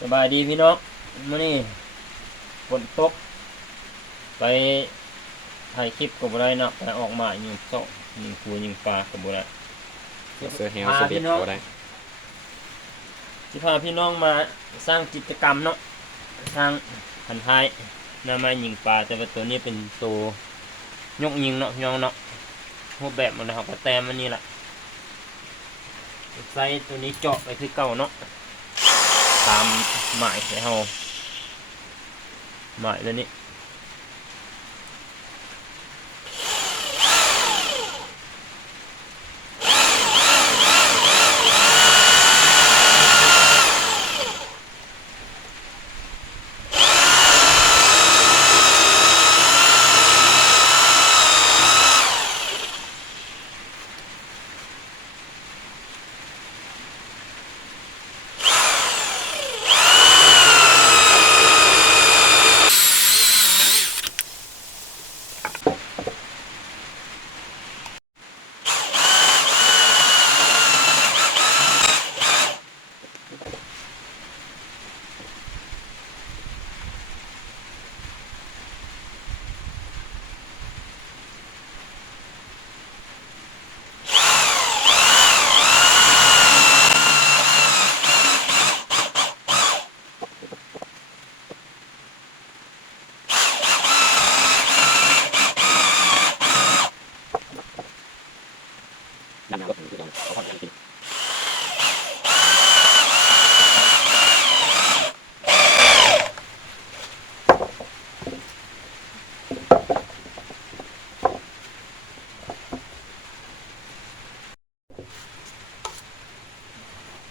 สบายดีพี่น้องมื่อนี้ฝนตก ไปถ่ายคลิปกับอะไรเนาะไปออกมายิงโซ่ยิงปูยิงปลากับอะไรเสื้อแฮวสเบ็ดก็ได้ที่พาพี่น้องมาสร้างกิจกรรมเนาะสร้างพันท้ายนำมายิงปลาแต่ว่าตัวนี้เป็นตัวยกยิงเนาะพี่น้องเนาะรูปแบบมันนะครับก็แต้มมันนี่แหละใส่ตัวนี้เจาะไปคือเก่าเนาะ ตามหมายให้เฮาหมายตัวนี้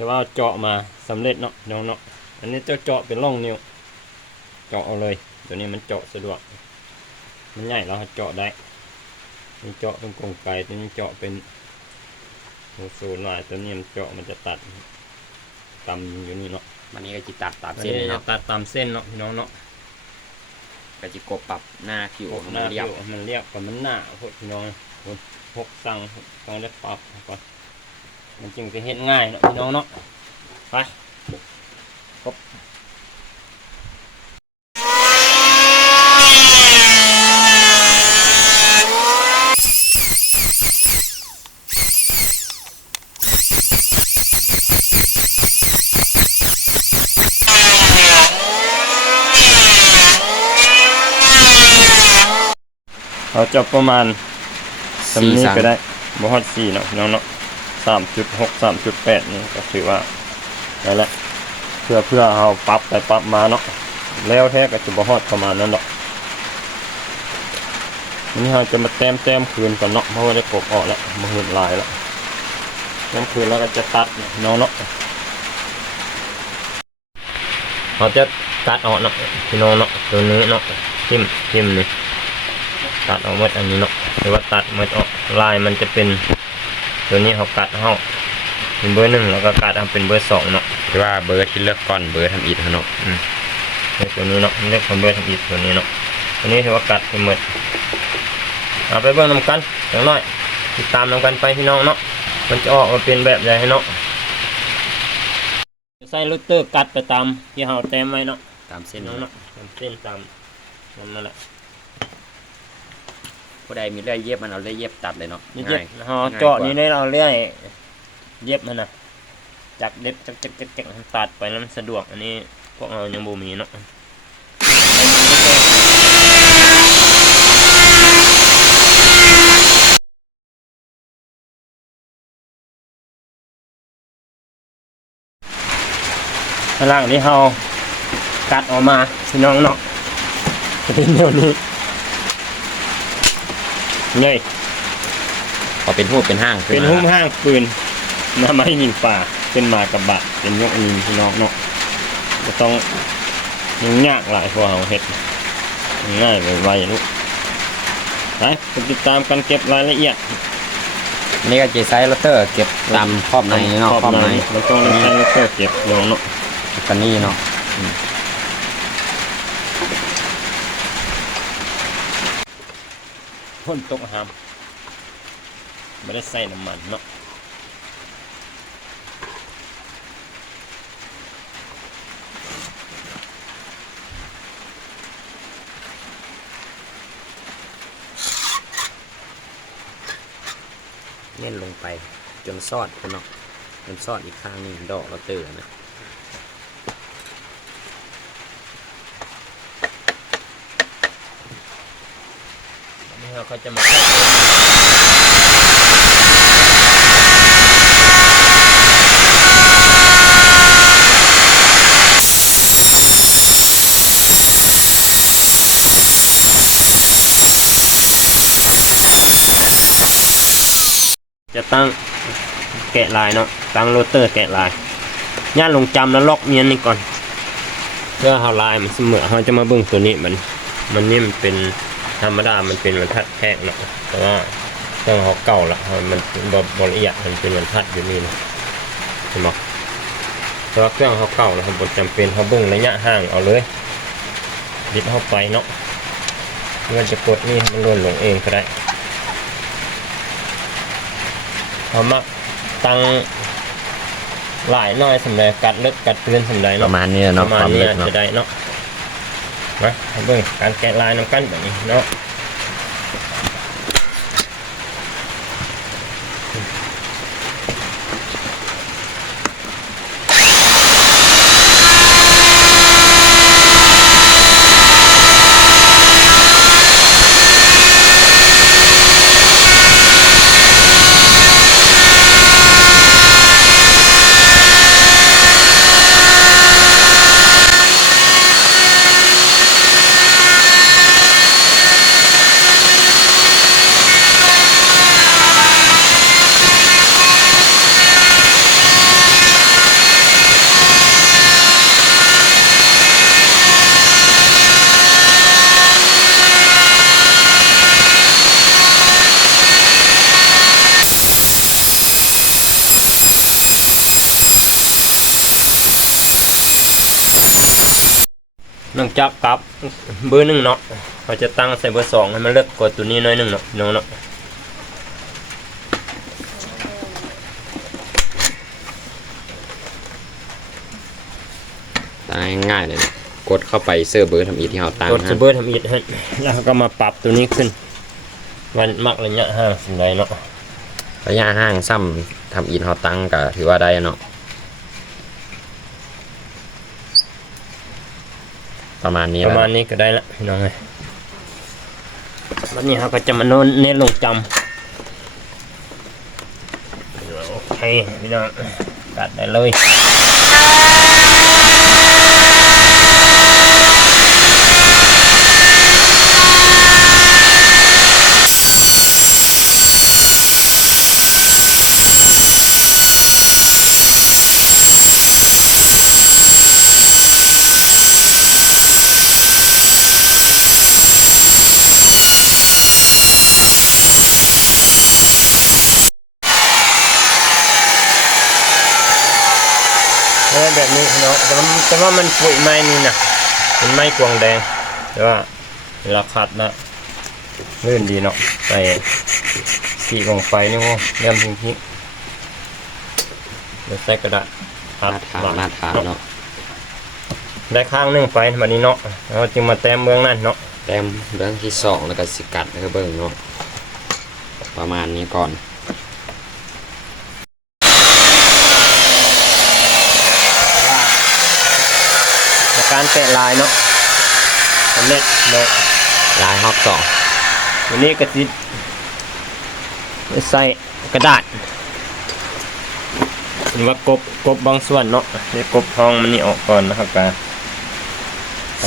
แต่ว่าเจาะมาสำเร็จเนาะน้องเนาะอันนี้เจ้าเจาะเป็นร่องนิ้ว เจาะเอาเลย ตัวนี้มันเจาะสะดวก มันใหญ่แล้วเจาะได้นี่เจาะเป็นกรงไกตัวนี้เจาะเป็นโอ้โซนลายตัวนี้มันเจาะมันจะตัดตำอยู่นี่เนาะวันนี้ก็จิตัดตัดอันเส้นนี้จะเนาะตัดตามเส้นเนาะพี่น้องเนาะก็จิกบปรับหน้าผิวโอ้ให้หมัน้านเรียบผิวมันเรียบกับมันหนาพวกพี่น้องพวกสั่งต้องได้ปรับก่อน มันจึงจะเฮ็ดง่ายเนาะพี่น้องเนาะไปเราจะประมาณสำนี้ก็ได้บ่ฮอดสี่เนาะพี่น้องเนาะ สามจุดหกสามจุดแปดนี่ก็ถือว่าได้แล้วเพื่อเพื่อเอาปรับไปปรับมาเนาะแล้วแท้ก็จะบ่ฮอดประมาณนั้นเนาะอันนี้เราจะมาแต้มแต้มคืนก่อนเนาะเพราะว่าได้กบออกแล้วมาหืนลายแล้วแต้มคืนแล้วก็จะตัดเนาะเนาะเราจะตัดออกเนาะพี่น้องเนาะตัวนี้เนาะทิมทิมนี่ตัดออกหมดอันนี้เนาะหรือว่าตัดหมดออกลายมันจะเป็น ตัวนี้เขากัดเขาเป็นเบอร์หนึ่งแล้วก็กัดเอาเป็นเบอร์สองเนาะคือว่าเบอร์ที่เลือกก่อนเบอร์ทำอิฐเนาะในตัวนี้เนาะเรียกเป็นเบอร์ทำอีกตัวนี้เนาะตัวนี้ถือว่ากัดเป็นหมดเอาไปเบิ่งนำกันอย่างน้อยติดตามนำกันไปพี่น้องเนาะมันจะออกมาเป็นแบบใดให้เนาะใส่ลูกเตอร์กัดไปตามที่เราแต้มไว้เนาะตามเส้พี่นน้องเนาะเนาะตามเส้นตามนั่นแหละ ผู้ใดมีเลื่อยเย็บมันเอาเลื่อยเย็บตัดเลยเนาะนี่ง่าเย็ยบเราเจาะนี้ได้เราเลื่อยเย็บมันนะจับเล็บจักจักจักจักมันตัดไปแล้วมันสะดวกอันนี้พวกเรายังบ่มีเนาะข้างล่างนี้เรากัดออกมาพี่น้องเนาะจะเป็นแนวนี้ เงยพอเป็นหูปเป็นห้างขึ้เป็นมาหุ้มห้างปืนนำมาให้ยิงป่าเป็นหมากระบะเป็นยกยิงพี่น้องเนาะจะต้องยุ่งยากหลายพวกเราเฮ็ดง่ายไวๆลูกไปไปติดตามกันเก็บรายละเอียดอันนี่ก็จะใช้ลอตเตอร์เก็บตามครอบในเนาะครอบในแล้วต้องใช้เลเซอร์เก็บลงเนาะกันนี่เนาะ พ่นตกหามไม่ได้ใส่น้ำมันเนาะเน่นลงไปจนซอดเนาะจนซอดอีกข้างนึงดอกเราเตือนนะ นี่เราก็จะมาจะตั้งแกะลายเนาะตั้งโรเตอร์แกะลายย่านลงจำแล้วล็อกเมียนนี่ก่อน เพื่อเอาลายมันเสมอเราจะมาเบิ่งตัวนี้มัน มันนี่มันเป็น ธรรมดามันเป็นบรรทัดแทกเนาะแต่ว่าเครื่องเขาเก่าละมันบบบละเอียดมันเป็นบรรทัดอยู่นี่นะเห็นไหมแต่ว่าเครื่องเขาเก่านะครับบจำเป็นเขาเบิ่งระยะห่างเอาเลยดิดเข้าไปเนาะเพื่อจะกดนี่ให้มันล่นลงเองก็ได้เขามักตั้งหลายหน้อยสำหรับกัดเลิกกัดเตือนสำหรับปเนาะระมาณนี้ปเนาะระมาคณวามนี้ลึกเนาะจะได้เนาะ มาเอาเบิ่งการแกะลายน้ำกันแบบนี้เนาะ นื่องจากกับเบอร์หนึ่งเนาะเขาจะตั้งใส่เบอร์สองให้มันเลิกกว่าตัวนี้หน้อยหนึ่งเนาะพี่น้องเนาะตั้งง่ายๆเลยเนาะกดเข้าไปเสื้อเบอร์ทำอีที่เราตั้งกดฮะจะเบอร์ทำอิดให้แล้วก็มาปรับตัวนี้ขึ้น มันมักระยะห่างสิ่งใดเนาะ ระยะห่างซ้ำทำอีทเราตั้งก็ถือว่าได้เนาะ ประมาณนี้ประมาณนี้ก็ได้ละพี่น้องเลยวันนี้เราก็จะมาโน้นเน้นลงจำโอเคพี่น้องตัดได้เลย เออแบบนี้เนาะ แต่ว่าแต่ว่ามันปุ๋ยไม้นี่นะเป็นไม้กวางแดง แต่ว่าเวลาขัดนะลื่นดีเนาะใส่สีกองไฟนี่โว้เริ่มทิ้งทิ้งเดี๋ยวใส่กระดาษหน้าทาหน้าทาเนาะได้ข้างหนึงไปวันนี้เนาะเราจึงมาแต้มเมืองนั่นเนาะแต้มเรื่องที่สองแล้วก็สิกัดแล้วก็เบิ่งเนาะประมาณนี้ก่อน ใน การแกะลายเนาะสำเร็จเนาะลายรอบสองวันนี้ก็ติดใส่กระดาษหรือว่ากบกบบางส่วนเนาะเดี๋ยวกบทองมันนี่ออกก่อนนะครับการ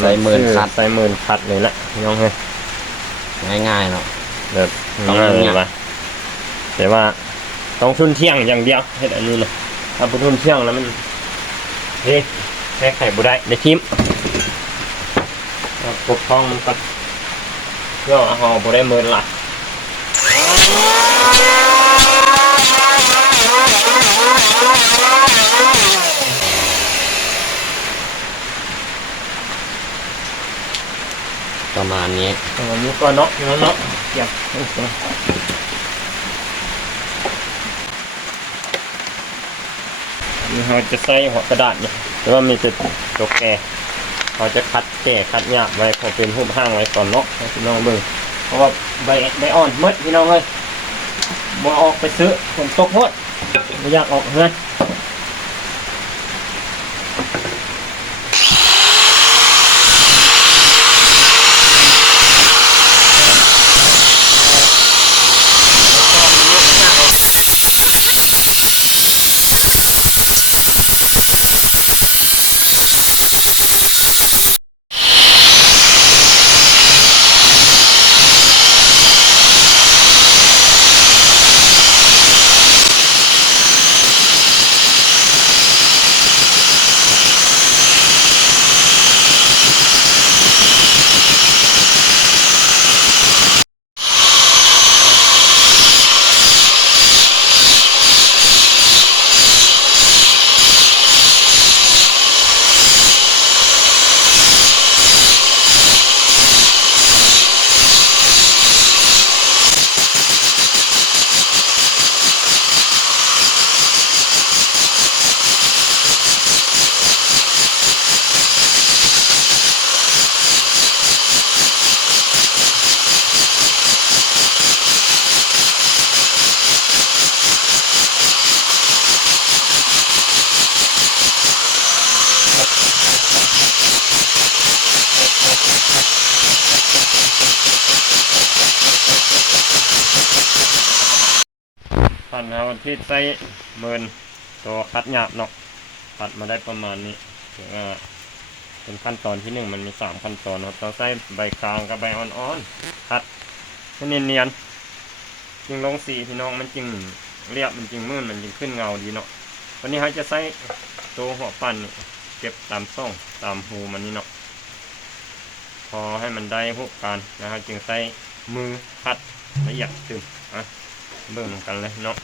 ใส่หมื่นคัดใส่หมื่นคัดเลยละพี่น้องเฮ้ยง่ายๆเนาะแบบต้องง่ายเนี่ยเลยว่ะแต่ว่าต้องทุนเที่ยงอย่างเดียวเฮ็ดอันนี้นะถ้าบ่ทุนเที่ยงแล้วมันเฮ้ย แค่ไข่บุได้ในทิมแล้วกบทองมันก็เพื่อเอาหอบุได้หมื่นละประมาณนี้วันนี้ก็เนาะเนาะเนาะเก็บโอเคนี่เราจะใส่หัวกระดาษเนี่ย แล้ว่ามีจุดตัวแกเราจะคัดแก่คัดหยาบไว้พอเป็นหุบห้างไว้ก่อนเนาะพี่น้องเบิ่งเพราะว่าใบใบอ่อนเมดพี่น้องเลยบ่ออกไปซื้อฝนตกหมดบ่อยากออกเฮือน พันเอาที่ใส่เมินตัวคัดหยาบเนาะคัดมาได้ประมาณนี้ถือว่าเป็นขั้นตอนที่หนึ่งมันมีสามขั้นตอนเนาะเราใส่ใบกลางกับใบอ่อนๆคัดให้เนียนๆจึงลงสีพี่น้องมันจึงเรียบมันจึงมืดมันจึงขึ้นเงาดีเนาะวันนี้เขาจะใส่ตัวหัวปั้นเก็บตามซ่องตามหูมันนี่เนาะพอให้มันได้หุบการนะครับจึงใส่มือคัดละเอียดตึงอะเบิ่งกันเลยเนาะ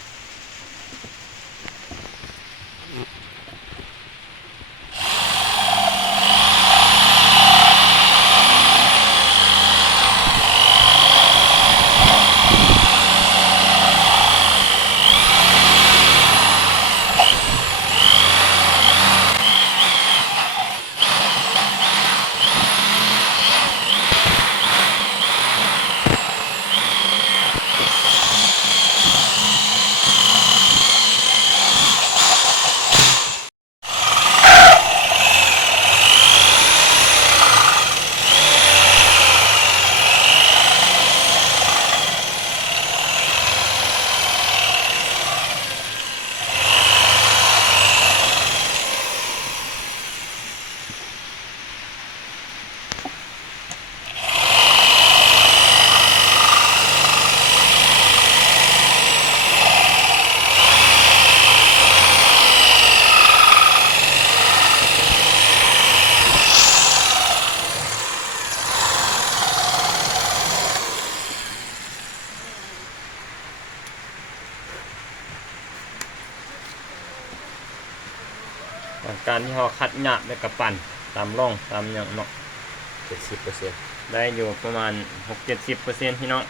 การที่เราคัดหยาบแล้วก็ปั่นตามร่องตามอย่างเนาะเจ็ดสิบเปอร์เซ็นต์ได้อยู่ประมาณหกเจ็ดสิบเปอร์เซ็นต์พี่น้อง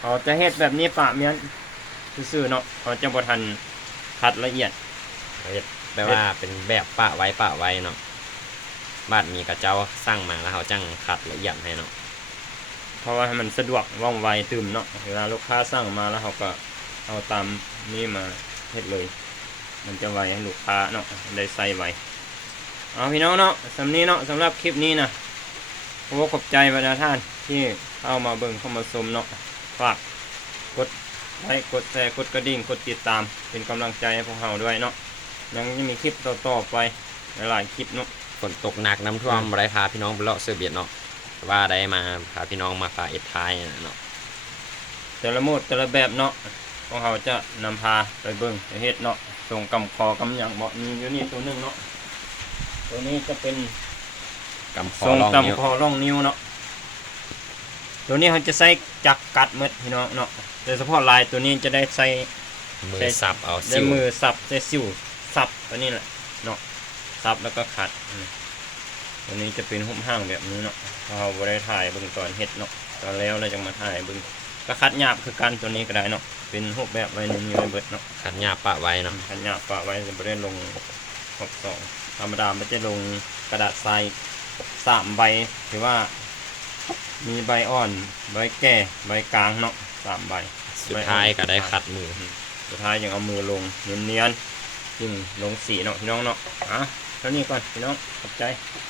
เขาจะเฮ็ดแบบนี้ปะเมียนซื่อๆเนาะเขาจะบ่ทันคัดละเอียดแปลว่าเป็นแบบปะไว้ปะไว้เนาะบ้านมีกระเจ้าสร้างมาแล้วเขาจังขัดละเอียดให้เนาะเพราะว่าให้มันสะดวกว่องไวตื่มเนาะเวลาลูกค้าสั่งมาแล้วเขาก็เอาตามนี่มาเฮ็ดเลย มันจะไวให้ลูกค้าเนาะได้ใส่ไวเอาพี่น้องเนาะสำนี้เนาะสำหรับคลิปนี้นะโอ้ขอบใจบรรดาท่านที่เข้ามาเบิ่งเข้ามาชมเนาะฝากกดไลค์กดแชร์กดกระดิ่งกดติดตาม เป็นกำลังใจให้พวกเราด้วยเนาะยังจะมีคลิปต่อๆไปหลายๆคลิปเนาะฝนตกหนักน้ำท่วมบ่ได้พาพี่น้องไปเลาะเสือเบียดเนาะว่าได้มาพาพี่น้องมาฝากเอ็ดทายเนาะแต่ละโหมดแต่ละแบบเนาะพวกเราจะนำพาไปเบิ่งไปเฮ็ดเนาะ ส่งกำคอกำหยังเหมาะมีอยู่นี่ตัวหนึงเนาะตัวนี้จะเป็นกำคอทรงลองนิ้วกำคอร่องนิ้วเนาะตัวนี้เขาจะใส่จักรกัดหมดพี่น้องเนาะโดยเฉพาะลายตัวนี้จะได้ใส่มือใช้สับเอาได้ซิวมือสับใช้สิวสับตัวนี้แหละเนาะสับแล้วก็ขัดอืมตัวนี้จะเป็นหุ้มห้างแบบนี้เนาะเราบ่ได้ถ่ายเบิ่งตอนเฮ็ดเนาะตอนแล้วเราจะมาถ่ายเบิ่งก็คัดหยาบคือกันตัวนี้ก็ได้เนาะ เป็นรูปแบบไว้ในนี้ไว้เบิดเนาะขัดหญ้าปะไว้เนาะขันหยาบฝากไว้จะไม่ได้ลงหกสองธรรมดาไม่จะลงกระดาษทรายสามใบถือว่า มีใบอ่อน ใบแก่ใบกลางเนาะสามใบ สุดท้ายก็ได้ขัดมือ สุดท้ายยังเอามือลงเนียนๆจึงลงสีเนาะพี่น้องเนาะอะเท่านี้ก่อนพี่น้องขอบใจค